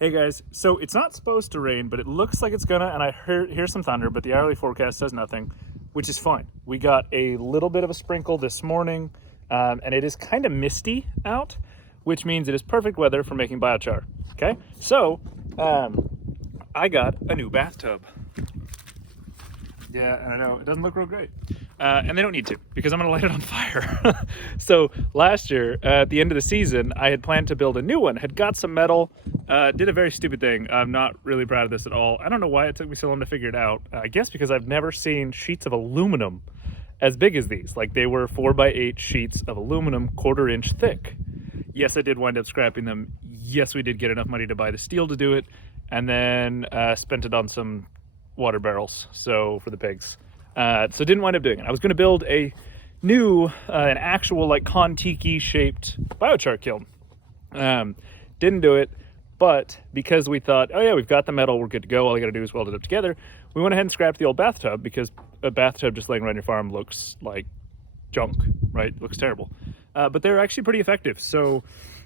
Hey guys, so it's not supposed to rain, but it looks like it's gonna, and I hear some thunder, but the hourly forecast says nothing, which is fine. We got a little bit of a sprinkle this morning, and it is kind of misty out, which means it is perfect weather for making biochar. Okay, so I got a new bathtub. Yeah, and I know it doesn't look real great. And they don't need to, because I'm gonna light it on fire. So last year, at the end of the season, I had planned to build a new one, had got some metal, did a very stupid thing. I'm not really proud of this at all. I don't know why it took me so long to figure it out. I guess because I've never seen sheets of aluminum as big as these. Like, they were 4x8 sheets of aluminum, 1/4 inch thick. Yes, I did wind up scrapping them. Yes, we did get enough money to buy the steel to do it, and then spent it on some water barrels, so for the pigs. So didn't wind up doing it. I was going to build a new, an actual like Kon-Tiki shaped biochar kiln. Didn't do it, but because we thought, oh yeah, we've got the metal, we're good to go, all I gotta do is weld it up together, we went ahead and scrapped the old bathtub, because a bathtub just laying around your farm looks like junk, right? Looks terrible. But they're actually pretty effective. So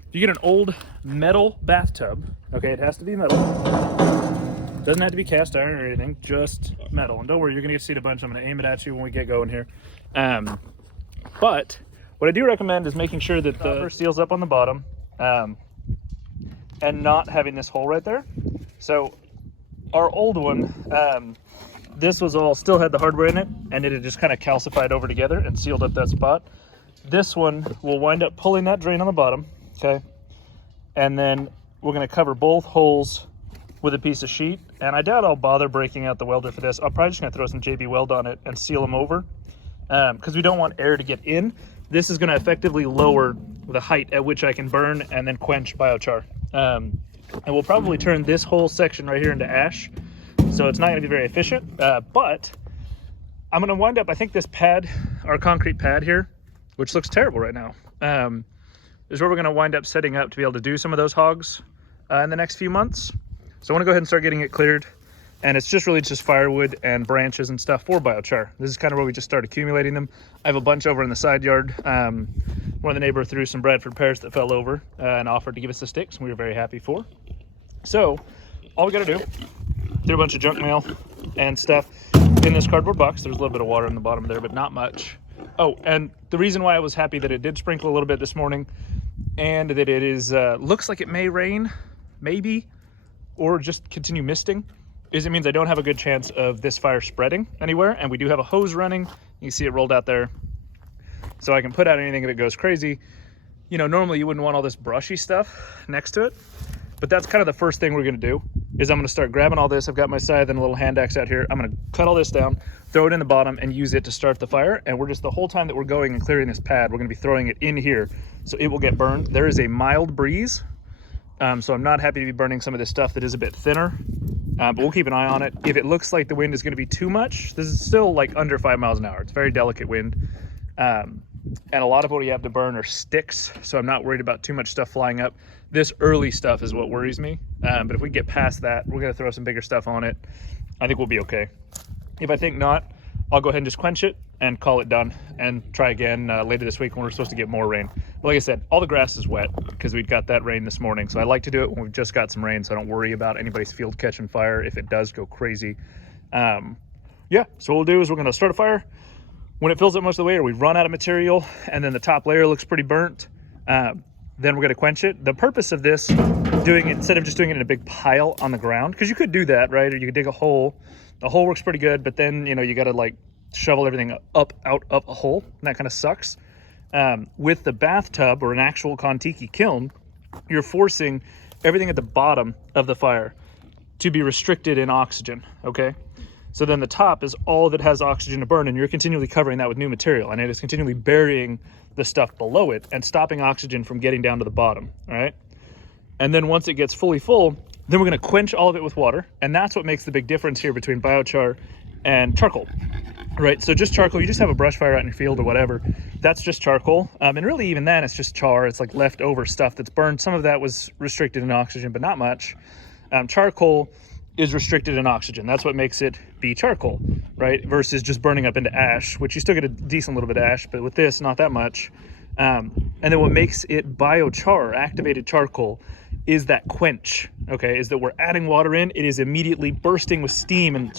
if you get an old metal bathtub, okay, it has to be metal. Doesn't have to be cast iron or anything, just metal. And don't worry, you're gonna get to see it a bunch. I'm gonna aim it at you when we get going here. But what I do recommend is making sure that the copper seals up on the bottom, and not having this hole right there. So our old one, this was all, still had the hardware in it, and it had just kind of calcified over together and sealed up that spot. This one will wind up pulling that drain on the bottom, okay? And then we're gonna cover both holes with a piece of sheet, and I doubt I'll bother breaking out the welder for this. I'm probably just gonna throw some JB Weld on it and seal them over, because we don't want air to get in. This is gonna effectively lower the height at which I can burn and then quench biochar. And we'll probably turn this whole section right here into ash, so it's not gonna be very efficient, but I'm gonna wind up, I think this pad, our concrete pad here, which looks terrible right now, is where we're gonna wind up setting up to be able to do some of those hogs in the next few months. So I want to go ahead and start getting it cleared, and it's just really just firewood and branches and stuff for biochar. This is kind of where we just start accumulating them. I have a bunch over in the side yard. One of the neighbor threw some Bradford pears that fell over and offered to give us the sticks, and we were very happy for. So all we got to do, threw a bunch of junk mail and stuff in this cardboard box. There's a little bit of water in the bottom there, but not much. Oh, and the reason why I was happy that it did sprinkle a little bit this morning, and that it is looks like it may rain, maybe, or just continue misting, is it means I don't have a good chance of this fire spreading anywhere. And we do have a hose running. You can see it rolled out there, so I can put out anything if it goes crazy. You know, normally you wouldn't want all this brushy stuff next to it, but that's kind of the first thing we're gonna do, is I'm gonna start grabbing all this. I've got my scythe and a little hand axe out here. I'm gonna cut all this down, throw it in the bottom, and use it to start the fire. And we're just, the whole time that we're going and clearing this pad, we're gonna be throwing it in here, so it will get burned. There is a mild breeze, so I'm not happy to be burning some of this stuff that is a bit thinner, but we'll keep an eye on it. If it looks like the wind is going to be too much, this is still like under 5 miles an hour. It's very delicate wind, and a lot of what we have to burn are sticks, so I'm not worried about too much stuff flying up. This early stuff is what worries me, but if we get past that, we're going to throw some bigger stuff on it. I think we'll be okay. If I think not, I'll go ahead and just quench it and call it done, and try again later this week when we're supposed to get more rain. But like I said, all the grass is wet because we got that rain this morning. So I like to do it when we've just got some rain, so I don't worry about anybody's field catching fire if it does go crazy. Yeah, so what we'll do is we're gonna start a fire. When it fills up most of the way, or we run out of material and then the top layer looks pretty burnt, then we're gonna quench it. The purpose of this, doing it, instead of just doing it in a big pile on the ground, because you could do that, right? Or you could dig a hole. The hole works pretty good, but then, you know, you gotta like shovel everything up, out, up a hole, and that kind of sucks. With the bathtub or an actual Kon-Tiki kiln, you're forcing everything at the bottom of the fire to be restricted in oxygen, okay? So then the top is all that has oxygen to burn, and you're continually covering that with new material, and it is continually burying the stuff below it and stopping oxygen from getting down to the bottom, all right? And then once it gets fully full, then we're gonna quench all of it with water, and that's what makes the big difference here between biochar and charcoal. Right, so just charcoal, you just have a brush fire out in your field or whatever, that's just charcoal. And really even then it's just char, it's like leftover stuff that's burned. Some of that was restricted in oxygen, but not much. Charcoal is restricted in oxygen. That's what makes it be charcoal, right? Versus just burning up into ash, which you still get a decent little bit of ash, but with this, not that much. And then what makes it biochar, activated charcoal, is that quench, okay, is that we're adding water in, it is immediately bursting with steam,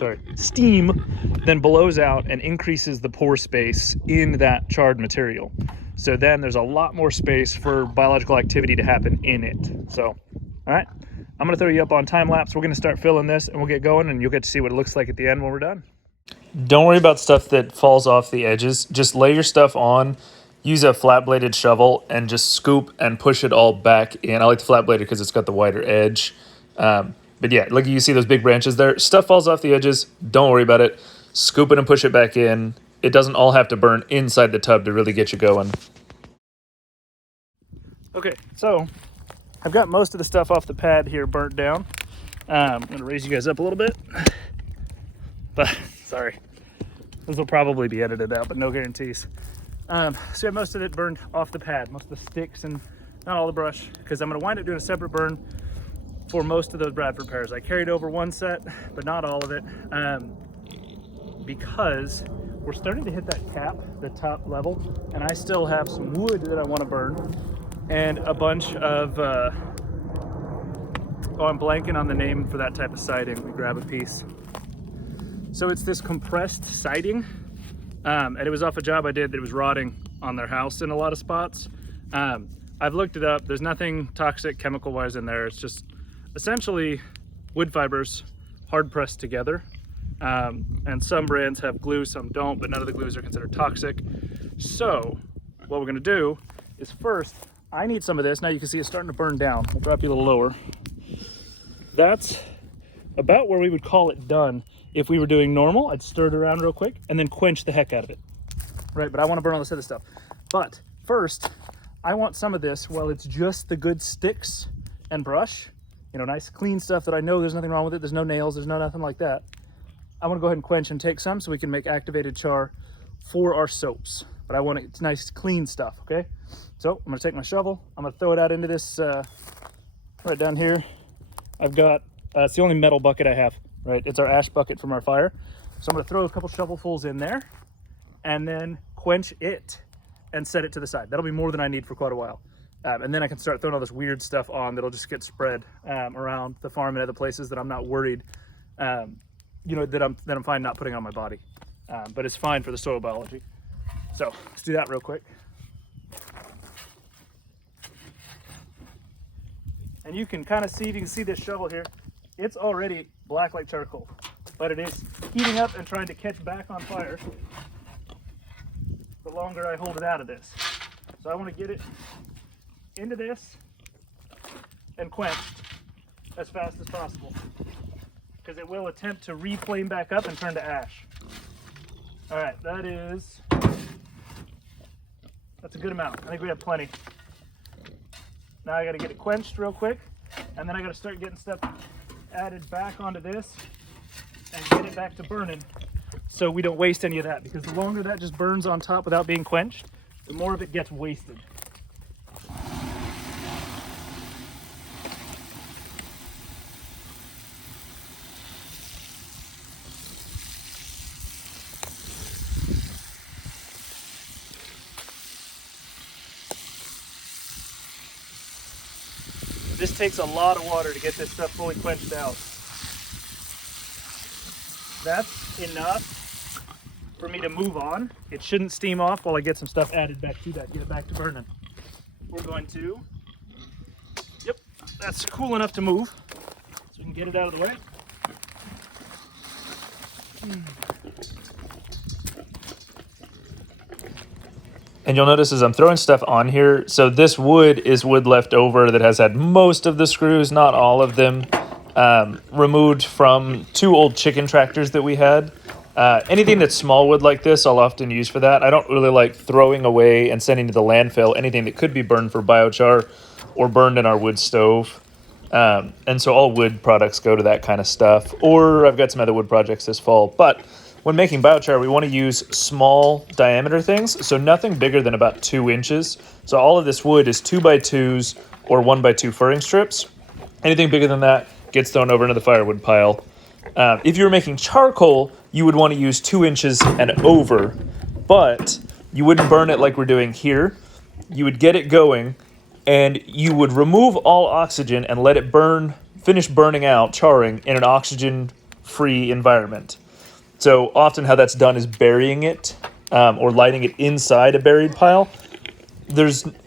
then blows out and increases the pore space in that charred material. So then there's a lot more space for biological activity to happen in it. So, all right, I'm gonna throw you up on time lapse. We're gonna start filling this and we'll get going, and you'll get to see what it looks like at the end when we're done. Don't worry about stuff that falls off the edges. Just lay your stuff on, use a flat bladed shovel and just scoop and push it all back in. I like the flat bladed because it's got the wider edge. But yeah, look, you see those big branches there. Stuff falls off the edges. Don't worry about it. Scoop it and push it back in. It doesn't all have to burn inside the tub to really get you going. Okay, so I've got most of the stuff off the pad here burnt down. I'm gonna raise you guys up a little bit. But sorry, this will probably be edited out, but no guarantees. So we have most of it burned off the pad, most of the sticks and not all the brush, because I'm going to wind up doing a separate burn for most of those Bradford pears. I carried over one set, but not all of it, because we're starting to hit that cap, the top level, and I still have some wood that I want to burn, and a bunch of, I'm blanking on the name for that type of siding. Let me grab a piece. So it's this compressed siding. And it was off a job I did that was rotting on their house in a lot of spots. I've looked it up. There's nothing toxic chemical wise in there. It's just essentially wood fibers hard pressed together. And some brands have glue, some don't, but none of the glues are considered toxic. So what we're gonna do is first, I need some of this. Now you can see it's starting to burn down. I'll drop you a little lower. That's about where we would call it done. If we were doing normal, I'd stir it around real quick and then quench the heck out of it. Right, but I want to burn all this other stuff. But first, I want some of this while it's just the good sticks and brush. You know, nice clean stuff that I know there's nothing wrong with it. There's no nails, there's no nothing like that. I want to go ahead and quench and take some so we can make activated char for our soaps. But I want it, it's nice clean stuff, okay? So I'm going to take my shovel. I'm going to throw it out into this, right down here. I've got, it's the only metal bucket I have. Right, it's our ash bucket from our fire. So I'm gonna throw a couple shovelfuls in there and then quench it and set it to the side. That'll be more than I need for quite a while. And then I can start throwing all this weird stuff on that'll just get spread around the farm and other places that I'm not worried, you know, that I'm fine not putting on my body. But it's fine for the soil biology. So let's do that real quick. And you can kind of see, if you can see this shovel here, it's already black like charcoal, but it is heating up and trying to catch back on fire the longer I hold it out of this. So I want to get it into this and quenched as fast as possible, because it will attempt to reflame back up and turn to ash. All right, that's a good amount. I think we have plenty. Now I got to get it quenched real quick, and then I got to start getting stuff added back onto this and get it back to burning so we don't waste any of that, because the longer that just burns on top without being quenched, the more of it gets wasted. This takes a lot of water to get this stuff fully quenched out. That's enough for me to move on. It shouldn't steam off while I get some stuff added back to that, get it back to burning. We're going to, yep, that's cool enough to move. So we can get it out of the way. And you'll notice as I'm throwing stuff on here, so this wood is wood left over that has had most of the screws, not all of them, removed from 2 old chicken tractors that we had. Anything that's small wood like this, I'll often use for that. I don't really like throwing away and sending to the landfill anything that could be burned for biochar or burned in our wood stove. And so all wood products go to that kind of stuff. Or I've got some other wood projects this fall. But when making biochar, we want to use small diameter things, so nothing bigger than about 2 inches. So all of this wood is 2x2s or 1x2 furring strips. Anything bigger than that gets thrown over into the firewood pile. If you were making charcoal, you would want to use 2 inches and over, but you wouldn't burn it like we're doing here. you would get it going, and you would remove all oxygen and let it burn, finish burning out, charring in an oxygen-free environment. So often how that's done is burying it or lighting it inside a buried pile.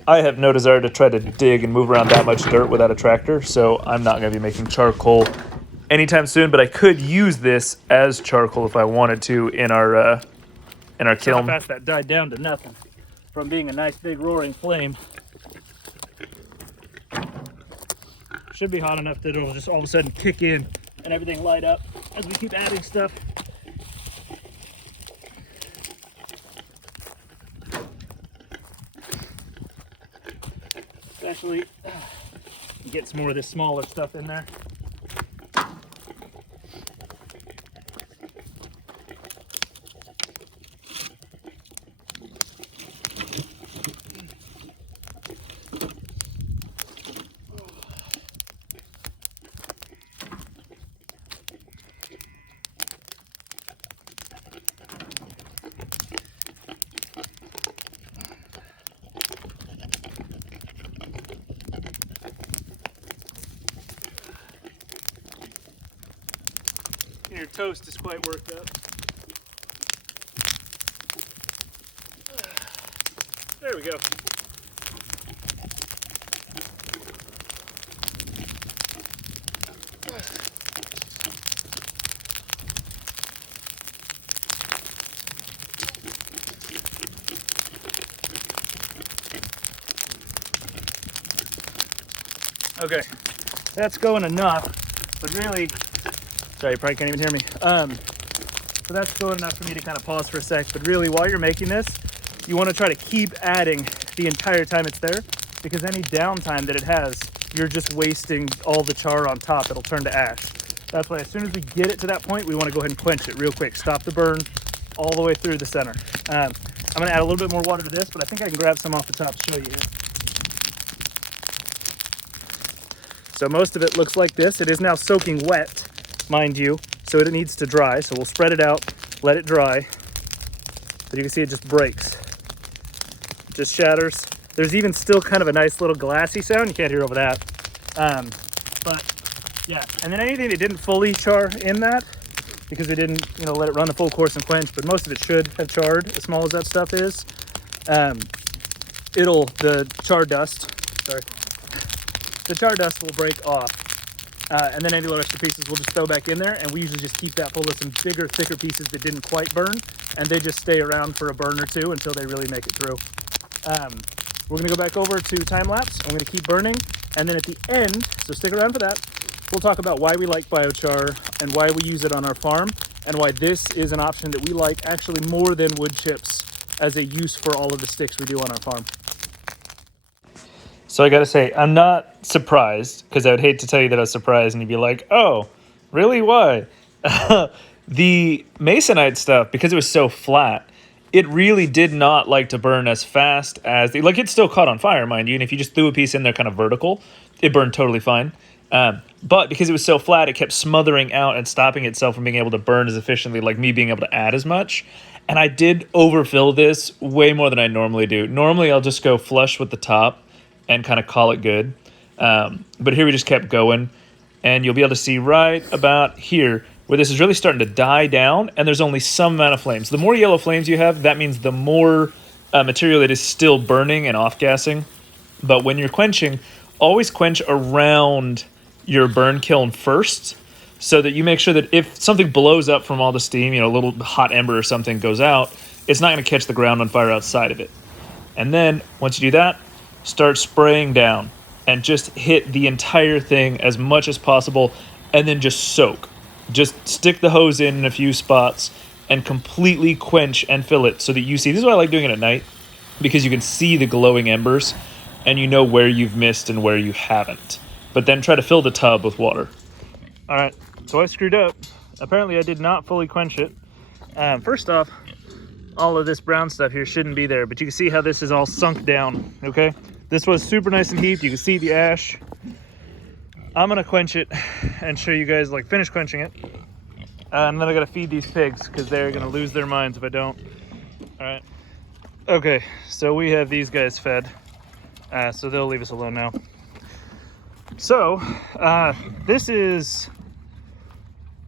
I have no desire to try to dig and move around that much dirt without a tractor, so I'm not going to be making charcoal anytime soon, but I could use this as charcoal if I wanted to in our kiln. How fast that died down to nothing from being a nice big roaring flame. Should be hot enough that it'll just all of a sudden kick in and everything light up as we keep adding stuff. Especially get some more of this smaller stuff in there. Your toast is quite worked up. There we go. Okay, that's going enough, but really, sorry, you probably can't even hear me. So that's going enough for me to kind of pause for a sec, but really while you're making this, you want to try to keep adding the entire time it's there, because any downtime that it has, you're just wasting all the char on top. It'll turn to ash. That's why as soon as we get it to that point, we want to go ahead and quench it real quick. Stop the burn all the way through the center. I'm going to add a little bit more water to this, but I think I can grab some off the top to show you here. So most of it looks like this. It is now soaking wet, mind you, so it needs to dry. So we'll spread it out, let it dry. But you can see it just breaks. It just shatters. There's even still kind of a nice little glassy sound. You can't hear over that. But yeah, and then anything that didn't fully char in that, because it didn't, let it run the full course and quench, but most of it should have charred, as small as that stuff is. The char dust will break off. And then any little extra pieces we'll just throw back in there, and we usually just keep that full of some bigger, thicker pieces that didn't quite burn, and they just stay around for a burn or two until they really make it through. We're gonna go back over to time lapse. I'm gonna keep burning, and then at the end, so stick around for that, we'll talk about why we like biochar and why we use it on our farm, and why this is an option that we like actually more than wood chips as a use for all of the sticks we do on our farm. So I gotta say, I'm not surprised, because I would hate to tell you that I was surprised and you'd be like, oh, really, why? The masonite stuff, because it was so flat, it really did not like to burn as fast as, it still caught on fire, mind you, and if you just threw a piece in there kind of vertical, it burned totally fine. But because it was so flat, it kept smothering out and stopping itself from being able to burn as efficiently, like me being able to add as much. And I did overfill this way more than I normally do. Normally, I'll just go flush with the top and kind of call it good. But here we just kept going, and you'll be able to see right about here where this is really starting to die down, and there's only some amount of flames. The more yellow flames you have, that means the more material that is still burning and off-gassing. But when you're quenching, always quench around your burn kiln first, so that you make sure that if something blows up from all the steam, a little hot ember or something goes out, it's not going to catch the ground on fire outside of it. And then once you do that, start spraying down and just hit the entire thing as much as possible, and then just soak. Just stick the hose in a few spots and completely quench and fill it so that you see. This is why I like doing it at night, because you can see the glowing embers and you know where you've missed and where you haven't. But then try to fill the tub with water. All right, so I screwed up. Apparently I did not fully quench it. First off, all of this brown stuff here shouldn't be there, but you can see how this is all sunk down, okay? This was super nice and heaped. You can see the ash. I'm gonna quench it and show you guys, finish quenching it. And then I gotta feed these pigs, because they're gonna lose their minds if I don't. All right. Okay, so we have these guys fed. so they'll leave us alone now. So this is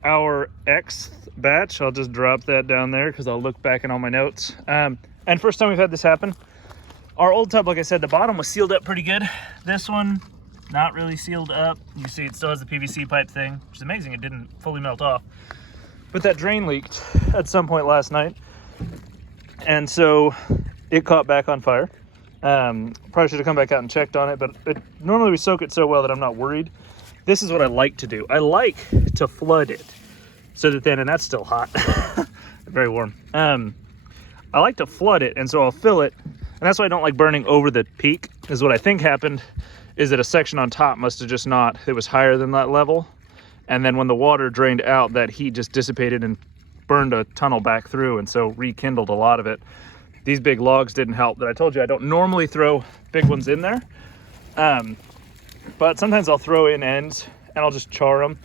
our Xth batch. I'll just drop that down there because I'll look back in all my notes. And first time we've had this happen. Our old tub, like I said, the bottom was sealed up pretty good. This one, not really sealed up. You see it still has the PVC pipe thing, which is amazing. It didn't fully melt off. But that drain leaked at some point last night. And so it caught back on fire. Probably should have come back out and checked on it, but normally we soak it so well that I'm not worried. This is what I like to do. I like to flood it so that then, and that's still hot, very warm. I like to flood it, and so I'll fill it, and that's why I don't like burning over the peak, is what I think happened is that a section on top must have just not, it was higher than that level, and then when the water drained out, that heat just dissipated and burned a tunnel back through, and so rekindled a lot of it. These big logs didn't help. That I told you I don't normally throw big ones in there, but sometimes I'll throw in ends and I'll just char them,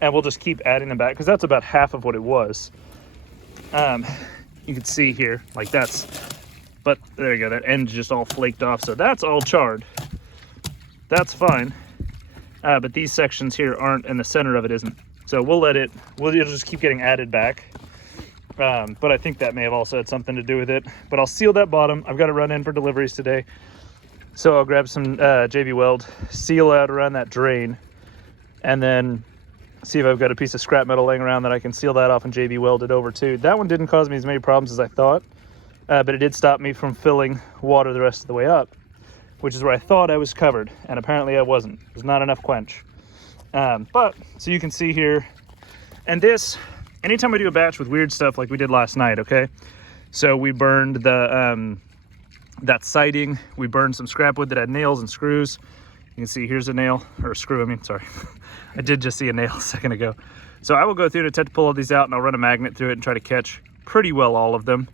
and we'll just keep adding them back because that's about half of what it was. You can see here, like that's, but there you go, that end's just all flaked off, so that's all charred. That's fine, but these sections here aren't, and the center of it isn't. So we'll let it, it'll just keep getting added back. But I think that may have also had something to do with it. But I'll seal that bottom. I've got to run in for deliveries today. So I'll grab some JB Weld, seal out around that drain, and then see if I've got a piece of scrap metal laying around that I can seal that off and JB Weld it over too. That one didn't cause me as many problems as I thought, but it did stop me from filling water the rest of the way up, which is where I thought I was covered, and apparently I wasn't. There's not enough quench. But, so you can see here, and this, anytime I do a batch with weird stuff like we did last night, okay? So we burned the that siding. We burned some scrap wood that had nails and screws. You can see here's a nail, or a screw, I mean, sorry. I did just see a nail a second ago. So I will go through and attempt to pull all these out, and I'll run a magnet through it and try to catch pretty well all of them.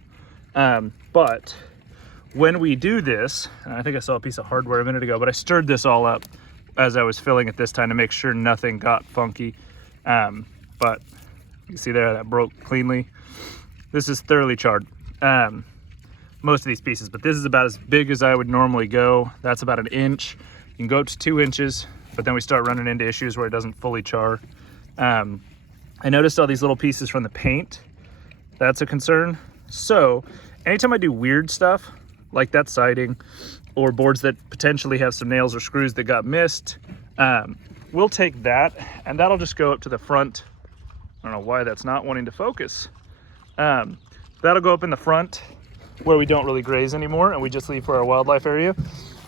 But when we do this, and I think I saw a piece of hardware a minute ago, but I stirred this all up as I was filling it this time to make sure nothing got funky. But you see there, that broke cleanly. This is thoroughly charred, most of these pieces, but this is about as big as I would normally go. That's about an inch. You can go up to 2 inches, but then we start running into issues where it doesn't fully char. I noticed all these little pieces from the paint. That's a concern. So anytime I do weird stuff, like that siding, or boards that potentially have some nails or screws that got missed, we'll take that, and that'll just go up to the front. I don't know why that's not wanting to focus. That'll go up in the front where we don't really graze anymore, and we just leave for our wildlife area.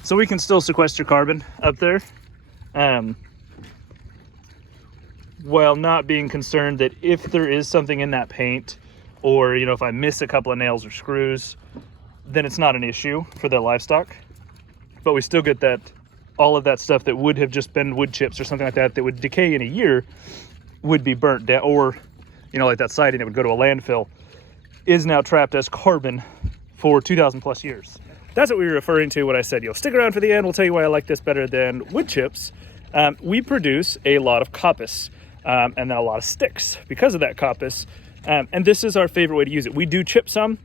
So we can still sequester carbon up there, while not being concerned that if there is something in that paint, or if I miss a couple of nails or screws, then it's not an issue for the livestock. But we still get that, all of that stuff that would have just been wood chips or something like that, that would decay in a year, would be burnt down, or like that siding, it would go to a landfill, is now trapped as carbon for 2,000 plus years. That's what we were referring to when I said, stick around for the end, we'll tell you why I like this better than wood chips. We produce a lot of coppice, and then a lot of sticks because of that coppice. And this is our favorite way to use it. We do chip some,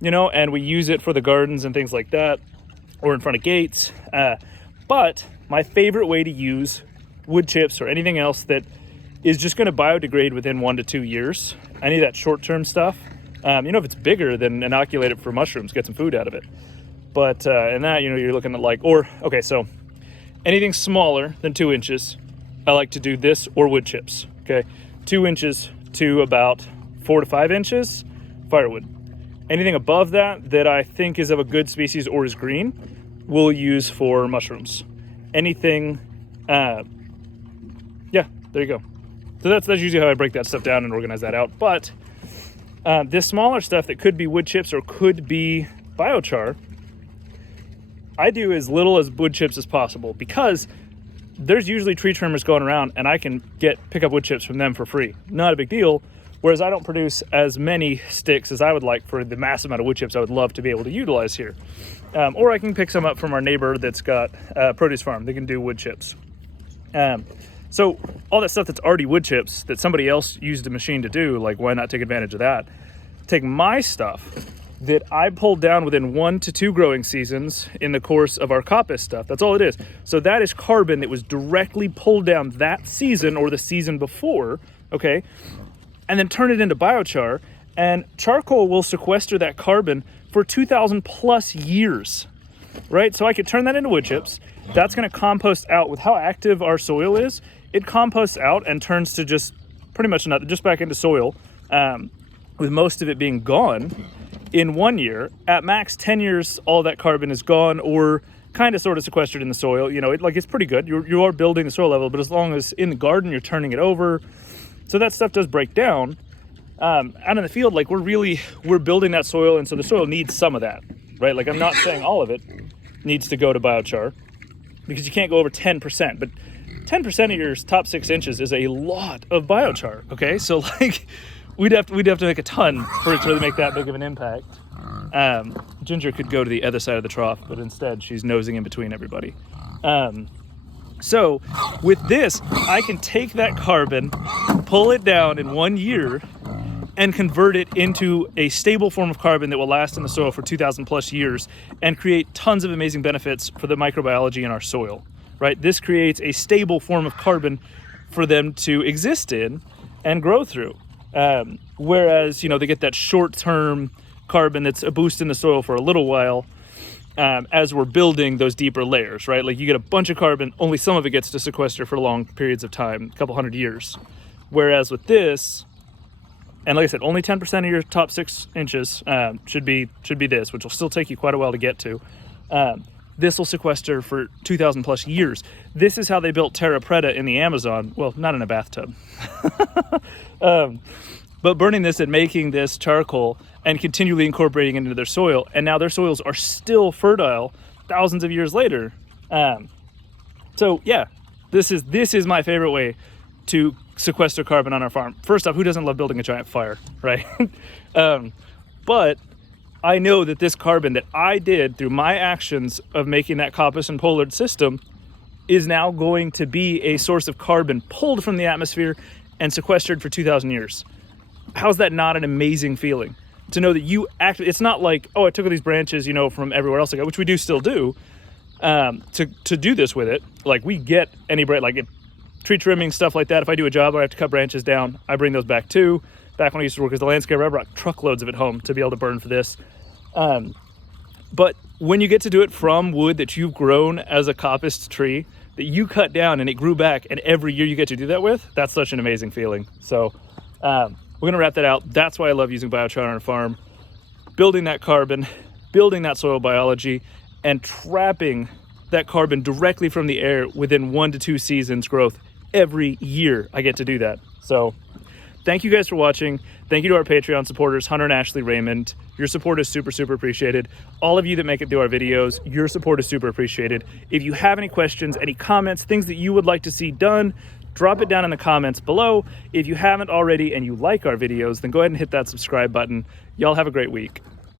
and we use it for the gardens and things like that, or in front of gates. But my favorite way to use wood chips or anything else that is just going to biodegrade within 1 to 2 years. Any of that short-term stuff. If it's bigger, then inoculate it for mushrooms, get some food out of it. But in that, you're looking at so anything smaller than 2 inches, I like to do this or wood chips, okay? 2 inches to about 4 to 5 inches, firewood. Anything above that I think is of a good species or is green, we'll use for mushrooms. Anything, yeah, there you go. So that's usually how I break that stuff down and organize that out. But this smaller stuff that could be wood chips or could be biochar, I do as little as wood chips as possible because there's usually tree trimmers going around and I can pick up wood chips from them for free. Not a big deal. Whereas I don't produce as many sticks as I would like for the massive amount of wood chips I would love to be able to utilize here. Or I can pick some up from our neighbor that's got a produce farm. They can do wood chips. So all that stuff that's already wood chips that somebody else used a machine to do, like why not take advantage of that? Take my stuff that I pulled down within 1 to 2 growing seasons in the course of our coppice stuff. That's all it is. So that is carbon that was directly pulled down that season or the season before, okay? And then turn it into biochar, and charcoal will sequester that carbon for 2,000 plus years, right? So I could turn that into wood chips. That's gonna compost out. With how active our soil is, it composts out and turns to just pretty much nothing, just back into soil, with most of it being gone in 1 year. At max 10 years, all that carbon is gone or kind of sort of sequestered in the soil. You know, it's pretty good. You are building the soil level, but as long as in the garden, you're turning it over. So that stuff does break down. Out in the field, like we're building that soil, and so the soil needs some of that, right? Like I'm not saying all of it needs to go to biochar, because you can't go over 10%, but 10% of your top 6 inches is a lot of biochar, okay? So like we'd have to make a ton for it to really make that big of an impact. Ginger could go to the other side of the trough, but instead she's nosing in between everybody. So with this, I can take that carbon, pull it down in 1 year, and convert it into a stable form of carbon that will last in the soil for 2,000 plus years and create tons of amazing benefits for the microbiology in our soil, right? This creates a stable form of carbon for them to exist in and grow through. Whereas, you know, they get that short-term carbon that's a boost in the soil for a little while, as we're building those deeper layers, right? Like you get a bunch of carbon, only some of it gets to sequester for long periods of time, a couple hundred years. Whereas with this, and like I said, only 10% of your top 6 inches should be this, which will still take you quite a while to get to. This will sequester for 2,000 plus years. This is how they built terra preta in the Amazon. Well, not in a bathtub. But burning this and making this charcoal and continually incorporating it into their soil. And now their soils are still fertile thousands of years later. So yeah, this is my favorite way to sequester carbon on our farm. First off, who doesn't love building a giant fire, right? But I know that this carbon that I did through my actions of making that coppice and pollard system is now going to be a source of carbon pulled from the atmosphere and sequestered for 2,000 years. How's that not an amazing feeling? To know that you actually, it's not like, oh, I took all these branches, you know, from everywhere else I got, which we do still do, to do this with it. Like we get any branch, like tree trimming, stuff like that. If I do a job where I have to cut branches down, I bring those back too. Back when I used to work as a landscaper, I brought truckloads of it home to be able to burn for this. But when you get to do it from wood that you've grown as a coppiced tree that you cut down and it grew back, and every year you get to do that with, that's such an amazing feeling. So we're gonna wrap that out. That's why I love using biochar on our farm. Building that carbon, building that soil biology, and trapping that carbon directly from the air within 1 to 2 seasons growth every year. I get to do that. So thank you guys for watching. Thank you to our Patreon supporters, Hunter and Ashley Raymond. Your support is super, super appreciated. All of you that make it through our videos, your support is super appreciated. If you have any questions, any comments, things that you would like to see done, drop it down in the comments below. If you haven't already and you like our videos, then go ahead and hit that subscribe button. Y'all have a great week.